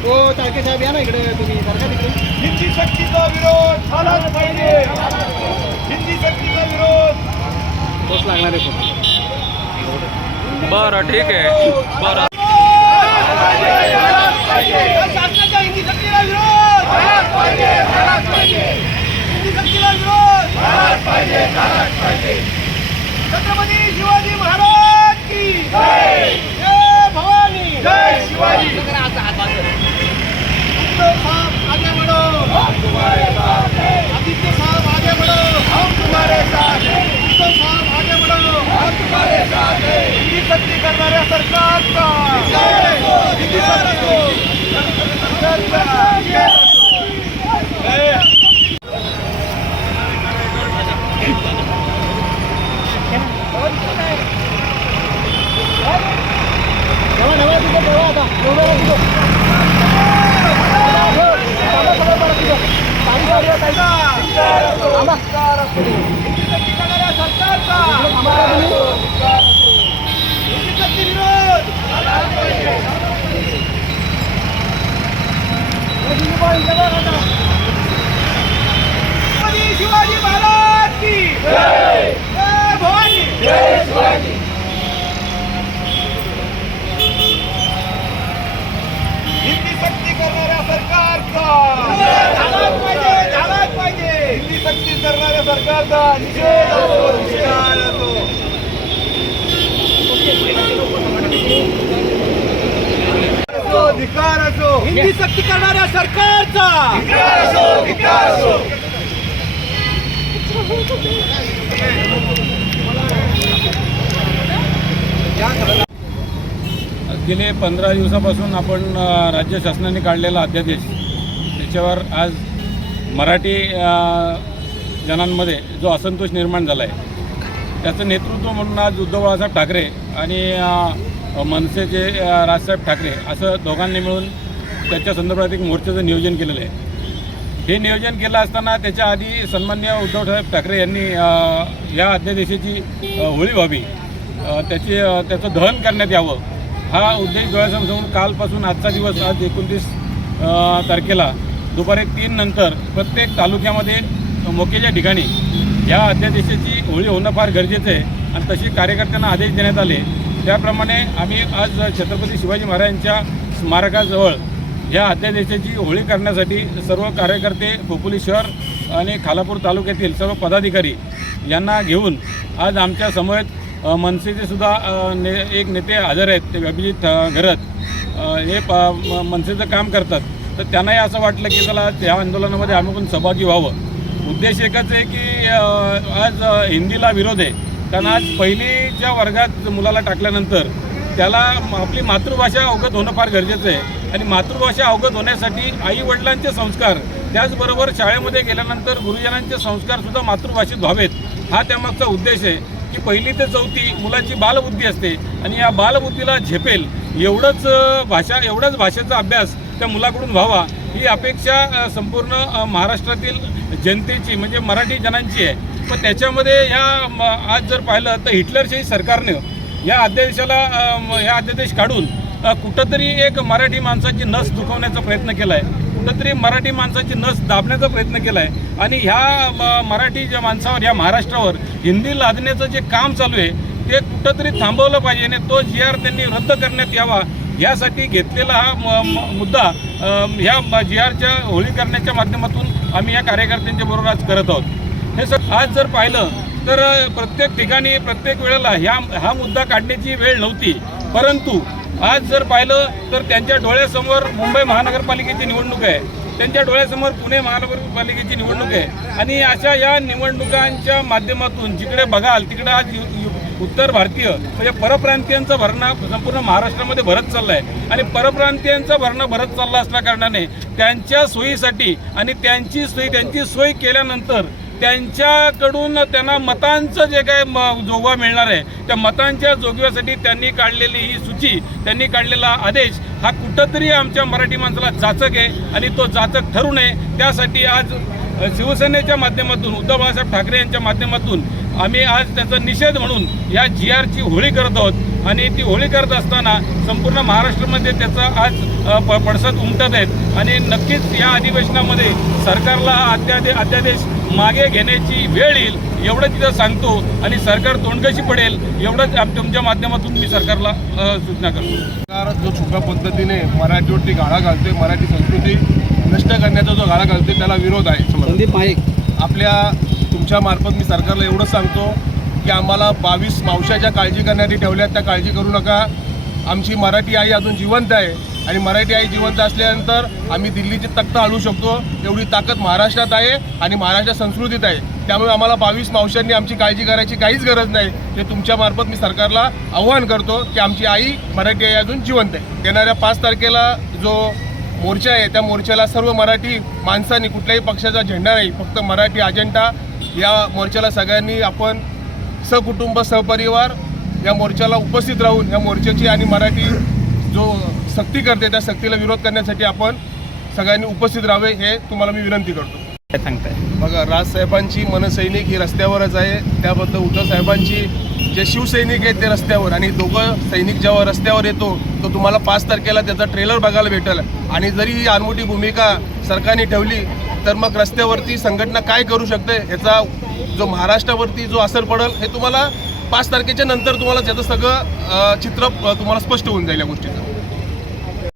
हो साहेब या ना इकडे तुम्ही तिकडे हिंदी सक्तीचा विरोध झालाच पाहिजे. हिंदी सक्तीचा विरोध. तोच लागणार आहे बरं ठीक आहे. बरं. शासनाच्या हिंदी सक्तीला विरोध. हिंदी सक्तीला विरोध. छत्रपती शिवाजी महाराज की जय भवानी. जय शिवाजी. सक्ती करणाऱ्या सरकारचा हिंदी सक्ती शिवाजी महाराज की। जय भवानी। हिंदी सक्ती करणाऱ्या सरकारचा। झालाच पाहिजे झालाच पाहिजे हिंदी सक्ती करणाऱ्या सरकारचा निषेध निषेध असो. हिंदी सक्ती करणाऱ्या सरकारचा. असो धिक्कार असो. गेले पंधरा दिवसापासून आपण राज्य शासनाने काढलेला अध्यादेश त्याच्यावर आज मराठी अ, जनांमध्ये जो असंतोष निर्माण झाला आहे त्याचं नेतृत्व म्हणून आज उद्धव बाळासाहेब ठाकरे आणि मनसेचे राजसाहेब ठाकरे असं दोघांनी मिळून त्याच्या संदर्भात एक मोर्चाचं नियोजन केलेलं आहे. हे नियोजन केलं असताना त्याच्या आधी सन्मान्य उद्धवसाहेब ठाकरे यांनी या अध्यादेशाची होळी व्हावी. त्याची त्याचे त्याचं दहन करण्यात यावं. हा उद्देश डोळ्यासमोर कालपासून आजचा दिवस आज एकोणतीस तारखेला दुपारी तीन नंतर प्रत्येक तालुक्यामध्ये मोक्याच्या ठिकाणी या अध्यादेशाची होळी होणं फार गरजेचं आहे. आणि तशी कार्यकर्त्यांना आदेश देण्यात आले. त्याप्रमाणे आम्ही आज छत्रपती शिवाजी महाराजांच्या स्मारकाजवळ या अध्यादेशाची होळी करण्यासाठी सर्व कार्यकर्ते खोपोली शहर आणि खालापूर तालुक्यातील सर्व पदाधिकारी यांना घेऊन आज आमच्या समवेत मनसेचे सुद्धा ने एक नेते हजर आहेत ते अभिजित घरत. हे प मनसेचं काम करतात. तर त्यांनाही असं वाटलं की चला त्या आंदोलनामध्ये आम्ही पण सहभागी व्हावं. उद्देश एकच आहे की आज हिंदीला विरोध आहे. कारण आज पहिलीच्या वर्गात मुलाला टाकल्यानंतर त्याला आपली मातृभाषा अवगत होणं फार गरजेचं आहे. आणि मातृभाषा अवगत होण्यासाठी आई वडिलांचे संस्कार त्याचबरोबर शाळेमध्ये गेल्यानंतर गुरुजनांचे संस्कारसुद्धा मातृभाषेत व्हावेत हा त्यामागचा उद्देश आहे. की पहिली ते चौथी मुलाची बालबुद्धी असते आणि या बालबुद्धीला झेपेल एवढंच भाषा एवढाच भाषेचा अभ्यास त्या मुलाकडून व्हावा ही अपेक्षा संपूर्ण महाराष्ट्रातील जनतेची म्हणजे मराठी जनांची आहे. पण त्याच्यामध्ये या म, आज जर पाहिलं तर हिटलरशाही सरकारनं या अध्यादेशाला या अध्यादेश काढून कुठंतरी एक मराठी माणसाची नस दुखवण्याचा प्रयत्न केला आहे कुठंतरी मराठी माणसाची नस दाबण्याचा प्रयत्न केला आहे आणि ह्या म, मराठी ज्या माणसावर या महाराष्ट्रावर हिंदी लादण्याचं जे काम चालू आहे ते कुठंतरी थांबवलं पाहिजे आणि तो जी आर त्यांनी रद्द करण्यात यावा यासाठी घेतलेला हा म- मुद्दा ह्या जी आरच्या होळी करण्याच्या माध्यमातून आम्ही या कार्यकर्त्यांच्या बरोबर आज करत आहोत. हे सर आज जर पाहिलं तर प्रत्येक ठिकाणी प्रत्येक वेळेला ह्या हा मुद्दा काढण्याची वेळ नव्हती. परंतु आज जर पाहिलं तर त्यांच्या डोळ्यासमोर मुंबई महानगरपालिकेची निवडणूक आहे. त्यांच्या डोळ्यासमोर पुणे महानगरपालिकेची निवडणूक आहे. आणि अशा या निवडणुकांच्या माध्यमातून जिकडे बघाल तिकडे आज यु- उत्तर भारतीय म्हणजे परप्रांतीयांचा भरणा संपूर्ण महाराष्ट्रामध्ये भरत चालला आहे आणि परप्रांतीयांचा भरणा भरत चालला असल्या कारणाने त्यांच्या सोयीसाठी आणि त्यांची सोयी त्यांची सोय केल्यानंतर त्यांच्याकडून त्यांना मतांचं जे काय म- जोगवा मिळणार आहे त्या मतांच्या जोगव्यासाठी त्यांनी काढलेली ही सूची त्यांनी काढलेला आदेश हा कुठंतरी आमच्या मराठी माणसाला जाचक आहे आणि तो जाचक ठरू नये. त्यासाठी आज शिवसेनेच्या माध्यमातून उद्धव बाळासाहेब ठाकरे यांच्या माध्यमातून आम्ही आज त्याचा निषेध म्हणून या जी आरची होळी करत आहोत. आणि ती होळी करत असताना संपूर्ण महाराष्ट्रामध्ये त्याचा आज प पडसाद उमटत आहेत. आणि नक्कीच या अधिवेशनामध्ये सरकारला हा अध्यादे अध्यादेश मागे घेण्याची वेळ येईल एवढं तिथं सांगतो आणि सरकार तोंडकशी पडेल एवढंच आम- तुमच्या माध्यमातून मी सरकारला सूचना करतो. सरकार जो छुप्या पद्धतीने मराठीवरती गाळा घालतोय मराठी संस्कृती नष्ट करण्याचा जो गाळा घालतोय त्याला विरोध आहे आपल्या तुमच्या मार्फत मी सरकारला एवढं सांगतो की आम्हाला बावीस मावशाच्या काळजी करणारी ठेवल्यात त्या काळजी करू नका. आमची मराठी आई अजून जिवंत आहे. आणि मराठी आई जिवंत असल्यानंतर आम्ही दिल्लीची तख्त आणू शकतो. एवढी ताकद महाराष्ट्रात आहे आणि महाराष्ट्र संस्कृतीत आहे. त्यामुळे आम्हाला बावीस मावशांनी आमची काळजी करायची काहीच गरज नाही. हे तुमच्यामार्फत मी सरकारला आव्हान करतो की आमची आई मराठी आई अजून जिवंत आहे. येणाऱ्या पाच तारखेला जो मोर्चा आहे त्या मोर्चाला सर्व मराठी माणसांनी कुठल्याही पक्षाचा झेंडा नाही फक्त मराठी अजेंडा. या मोर्चाला सगळ्यांनी आपण सकुटुंब सहपरिवार या मोर्चाला उपस्थित राहून या मोर्चाची आणि मराठी जो सक्ती करते त्या सक्तीला विरोध करण्यासाठी आपण सगळ्यांनी उपस्थित राहावे हे तुम्हाला मी विनंती करतो. काय सांगताय? बघा राजसाहेबांची मनसैनिक ही रस्त्यावरच आहे. त्याबद्दल उद्धव साहेबांची जे शिवसैनिक आहेत ते रस्त्यावर आणि दोघं सैनिक जेव्हा रस्त्यावर येतो तो तुम्हाला पाच तारखेला त्याचा ट्रेलर बघायला भेटेल. आणि जरी ही अनमोठी भूमिका सरकारने ठेवली तर मग रस्त्यावरती संघटना काय करू शकते याचा जो महाराष्ट्रावरती जो असर पडेल हे तुम्हाला पाच तारखेच्या नंतर तुम्हाला त्याचं सगळं चित्र तुम्हाला स्पष्ट होऊन जाईल या गोष्टीचं.